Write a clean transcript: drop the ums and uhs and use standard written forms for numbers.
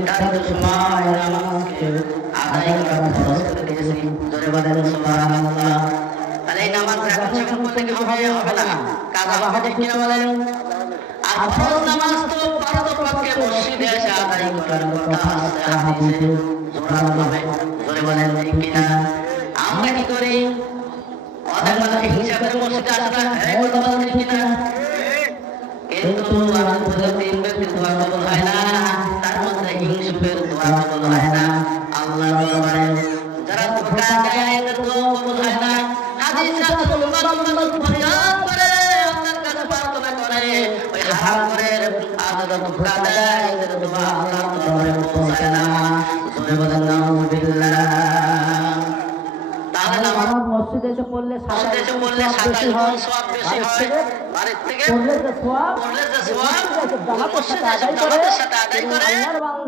নির্ধারিত সময় নামাজকে আদায় করা ফরজ করে দিয়েছি। জোরে বলেন সুবহানাল্লাহ। তাহলে এই নামাজ এখন সেখান করতে কি হবে? হবে না, কাজা হবে। ঠিক কিনা বলেন? আর ফরজ নামাজ তো পারতপক্ষে মসজিদে এসে আদায় করার কথা আছে হাদিসে জোরালোভাবে। জোরে বলেন ঠিক কিনা? আমরা কি করি? অনেক হিসাবের মসজিদে আসে না, হ্যাঁ কথা বলেন ঠিক কিনা? কিন্তু আমাদের পুরো তিন ব্যক্তির দোয়া কবুল হয় না, তার মধ্যে ইউসুফের দোয়া কবুল হয় না। আল্লাহ দরবারে যারা ধোঁকা দেয় এদের দোয়া কবুল হয় না। হাদিসে আছে লম্বা লম্বা ফরিয়াদ করে আল্লাহর কাছে প্রার্থনা করে, ওই হারাম করে আল্লাহ ধোঁকা দেয় এদের দোয়া আল্লাহর দরবারে পৌঁছায় না। জোরে বলেন নাউযুবিল্লাহ। তাহলে নামাজ মসজিদে এসে পড়লে সওয়াব বেশি হয়, বাড়ির থেকে পড়লে যে সওয়াব মসজিদে এসে জামাতের সাথে আদায় করে আল্লাহর বান্দা